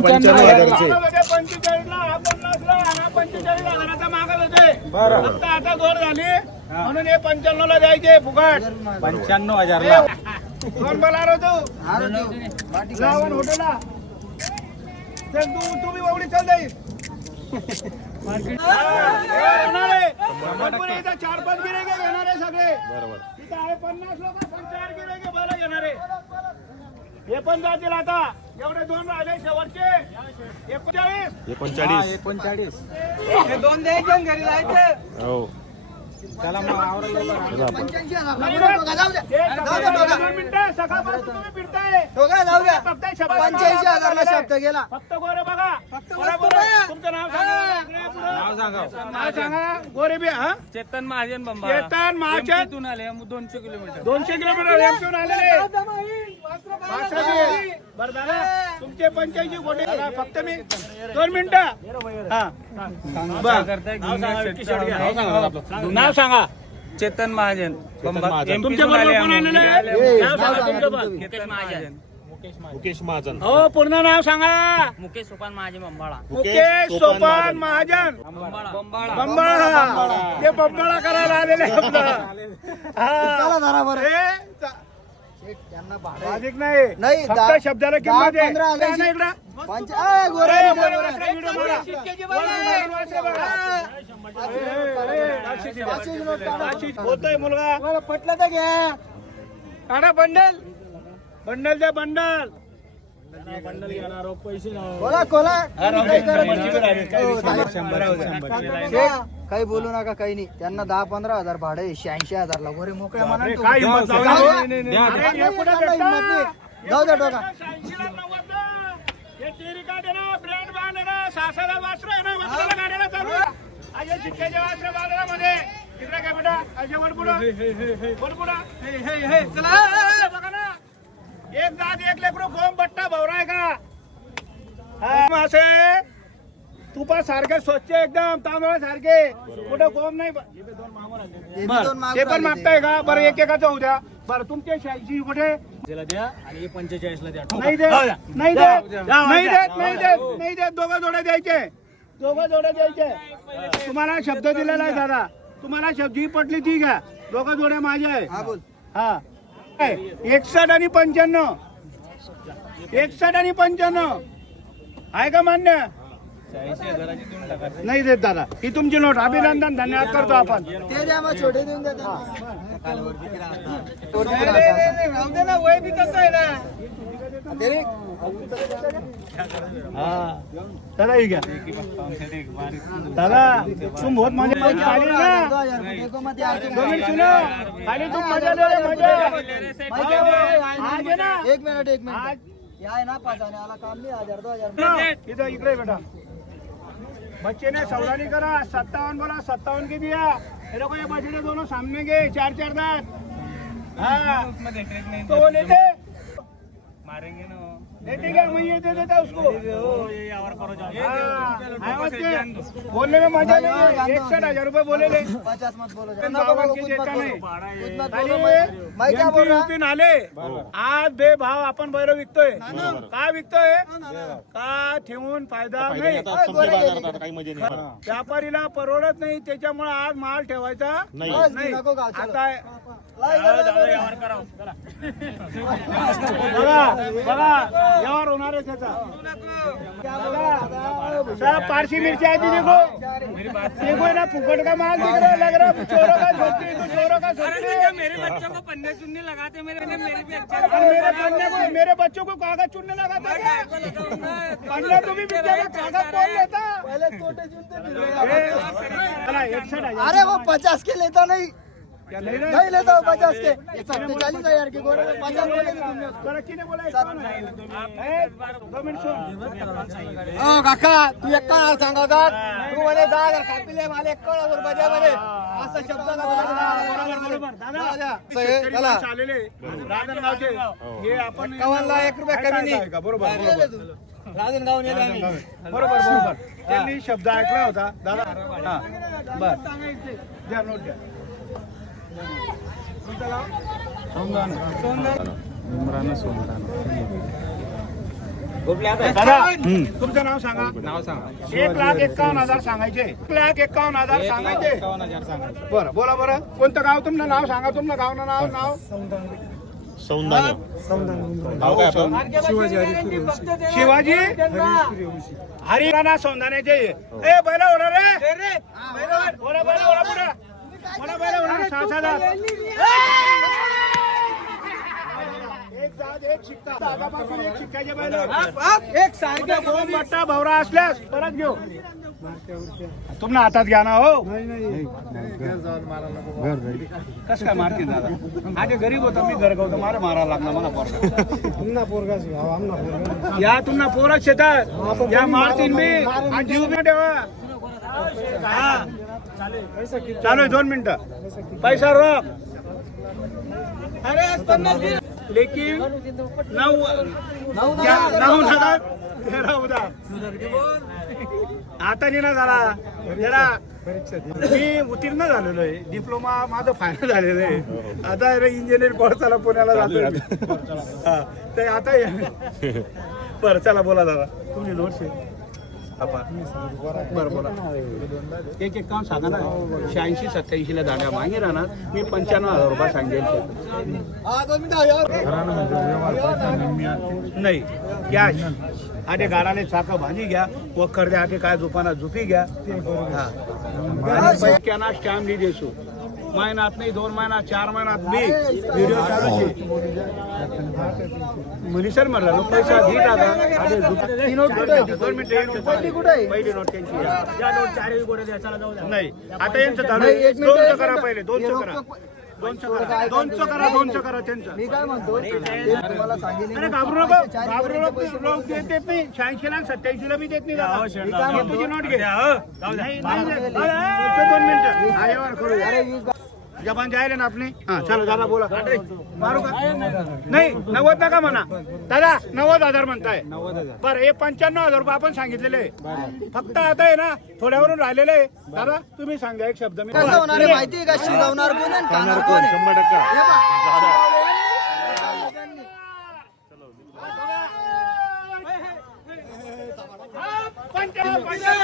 पंच्याण्णव हजाराचे. आता झाली. म्हणून हे पंच्याण्णव ला द्यायचे फुकट. पंच्याण्णव हजार कोण बोला रो तू? हॉटेलला. तू तुम्ही बावडी चल जाईल. चार पाच गिरेगे घेणार आहे सगळे. बरोबर. तिथं आहे पन्नास लोक पंचाळीस गिरेगे बरं घेणार आहे. हे पण जातील आता. एवढे दोन राहिले शेवटचे. एकोणचाळीस. एकोणचाळीस. एकोणचाळीस. दोन द्यायचे घरी जायचे. हो. त्याला मग आवरायला फक्त पंच्याऐंशी हजारला शब्द गेला. फक्त गोरे बघा. तुमचं नाव सांगा. नाव सांगा. नाव सांगा. गोरे बी हा? चेतन महाजन बंबा चेतन महाजन. इथून आले दोनशे किलोमीटर. दोनशे किलोमीटर आलेले. बरं दादा तुमचे पंच्याऐंशी कोटी फक्त मी दोन मिनिटं हा नाव सांगा चेतन महाजन तुमच्या बरोबर कोण आलेलं आहे? नाव सांगा तुमचं पण. चेतन महाजन मुकेश महाजन हो पूर्ण नाव सांगा मुकेश सोपान महाजन मंबाळा मुकेश सोपान महाजन बंबाळा बंबाळा ते बंबाळा करायला आलेले आपलं चला जरा बरं. हे, त्यांना भाडं अधिक नाही नाही, फक्त दहा- शब्दाला दहा किंमत आहे. इकडं. पंच ए, गोरे, ए, गोरे, गोरे. व्हिडिओ नोट काढा. होतोय मुलगा पटलं तर घ्या काढा बंडल बंडल द्या बंडल कोला कोला हो, काही बोलू नका काही नाही. त्यांना दहा पंधरा हजार भाडे आहे, शहाऐंशी हजार ला गोरे मोकळ्या अरे, मनात काय हिंमत जाऊ नाही, नाही. अरे, हिंमत? नाही. जाऊ टोका. एक दात एक लेकरू गोम बट्टा भवराय का? हा, मासे. तुपा सारखे स्वच्छ एकदम तांदळा सारखे कुठं गोम नाही ते पण. मागताय का? बरं एक एकाचं होऊ द्या. बरं तुमचे शहाऐंशी कुठे? द्या आणि पंचेचाळीसला द्या. नाही देत. नाही देत. नाही देत नाही देत. नाही देत. दोघं जोडे द्यायचे. दोघं जोडे द्यायचे. तुम्हाला शब्द दिलेला आहे दादा. तुम्हाला शब्द जी पटली ती घ्या. दोघं जोडे माझे आहे हा बोल. हा. एकसठ आणि पंच्याण्णव. एकसठ आणि पंच्याण्णव. आहे का मान्य? नाही देत दादा ही तुमची नोट अभिनंदन धन्यवाद करतो आपण ते द्या मग छोटे देऊन द्या. वय बी कसं आहे ना दादा ही घ्या दादा तुम बहुत मजा ना सुनो खाली तुम ले आज है ना एक मिनिट एक मिनिट आज या आहे ना पाच आणि आला काम नाही हजार दो हजार ना, इधर इकडे बेटा बच्चे ने नहीं करा सत्तावन बोला सत्तावन के दिया ये देखो ये बछड़े दोनों सामने गए चार चार दांत. हाँ. तो वो लेते मारेंगे ना. लेते क्या मैं ये दे देता उसको. बोलने में मजा नहीं है एकसठ हजार रुपये बोले ले पचास मत बोलो. देता नाही. नाले आज बेभाव आपण बैर विकतोय. काय विकतोय? का ठेवून फायदा नाही? व्यापारीला परवडत नाही त्याच्यामुळे आज माल ठेवायचा नाही. आता. यावर बघा होणार आहे त्याचा पारशी मिरची आहे देखो। देखो ना फुकट का माल दिख रहा है, लग रहा है चोरों का सोचती तू चोरों का सोचती मेरे बच्चों को पन्ने चुन्नी लगाते मेरे मेरे भी अच्छा और मेरे पन्ने को मेरे बच्चों को कागज़ चुनने लगा था क्या पन्ने तुम्ही बिचारा कागज़ कौन लेता? पहले छोटे चुनते अरे वो पचास के लेता नहीं। नहीं लेता पचास के सत्तर चालीस हजार के गोरे में पचास बोले तुमने है. ओ काका तू एक काळ सांगा होता तू म्हणे दहा हजार कापिले मला एक कळ रुपयाच्या मध्ये असा शब्द हे कवाला एक रुपया कमी नाही. बरोबर बरोबर राजनगाव बरोबर बरोबर त्यांनी शब्द ऐकला होता दादा हा बर द्या नोट द्या तुमचं नाव सांगा नाव सांगा एक लाख एक्कावन्न हजार सांगायचे. एक लाख एक्कावन्न हजार सांगायचे. बरं बोला बरं कोणतं गाव तुमचं नाव सांगा तुमचं गाव नाव नाव शिवाजी हरियाणा सौंदाण्याचे ए बैला होणार रे बैला ओढा बैला. ओढा पुढे एक सारख्या दोन बट्टा भवरा असल्यास परत घेऊ. तुम्हाला हातात घ्या ना हो. कस काय मारतील दादा? आधी गरीब होतो मी घर होतो मारा मारायला लागला मला पोरगा. या तुम्हाला पोरं शेतात. या मारतील मी. जीव ठेवा. हा. चालू आहे दोन मिनिटं. पैसा रोख. लेकिन नऊ नऊ तेरा उदा आता नाही ना झाला. जरा मी उत्तीर्ण झालेलो आहे. डिप्लोमा माझं फायनल झालेलं आहे. आता इंजिनिअरिंग कोर्साला पुण्याला जातो हा, ते आता बरं चला बोला दादा तुम्ही नोट्स बरं बोला एक एक काम सांगा ना शहाऐंशी सत्याऐंशी ला दांड्या मागे राहणार. मी पंच्याण्णव हजार रुपये सांगेल नाही कॅश आटे गाडाने चाक भाजी घ्या वखर द्या आटे काय झोपाना झुपी घ्या. हा. पैक्याना स्टॅम्प ली देसू महिन्यात नाही दोन महिन्यात चार महिन्यात बी व्हिडिओ चालू मनीसर म्हणला पैसा दी टाका आटे झोप- ती नोट कुठे आहे? दोन मिनिटं पहिली कुठे आहे? पहिली नोट त्यांची या. या नोट चारही गोळे द्या चला जाऊ द्या. नाही आता यांचं चालू एक करा. पहिले दोनचं करा. करा. दोनचं करा दोनचं करा त्यांचं. मी काय म्हणतो? ते तुम्हाला सांगितले अरे घाबरू नको घाबरू नको. लोक देत देत नाही शहाऐंशी ला सत्याऐंशी ला बी देत नाही दादा. घे तुझी नोट घे. नाही, नाही देत. अरे, अरे, दोन मिनिटं. जपान जायले ना हा चला दादा बोला. मारू का? नाही नव्वद नका म्हणा. दादा नव्वद हजार म्हणताय. बरं हे पंच्याण्णव हजार रुपये आपण सांगितलेले आहे. फक्त आता आहे ना थोड्यावरून राहिलेले आहे. दादा तुम्ही सांगा एक शब्द. मी कसं होणार आहे माहिती आहे का? शिजवणार कोण आहे आणि खाणार कोण आहे? शंभर टक्का. हे पहा. पंच्याण्णव पंच्याण्णव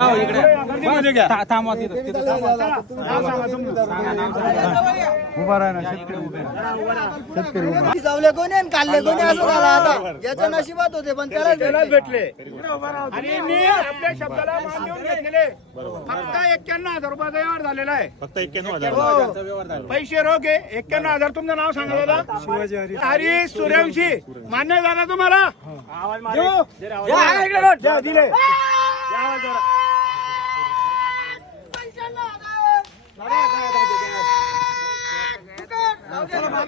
हा, शिजवले कोणी आणि काढले कोणी असं झालं आता. ज्याच्या नशिबात होते पण त्याला भेटले. आणि मी आपल्या शब्दाला मान देऊन घेतलेले. फक्त एक्क्याण्णव हजार रुपयाचा व्यवहार झालेला आहे. फक्त एक्क्याण्णव हजार हो. पैसे रोख. एक्क्याण्णव हजार तुमचं नाव सांगा शिवाजी हरी. सूर्यवंशी. मान्य झाला तुम्हाला? द्या, दिले. ああ!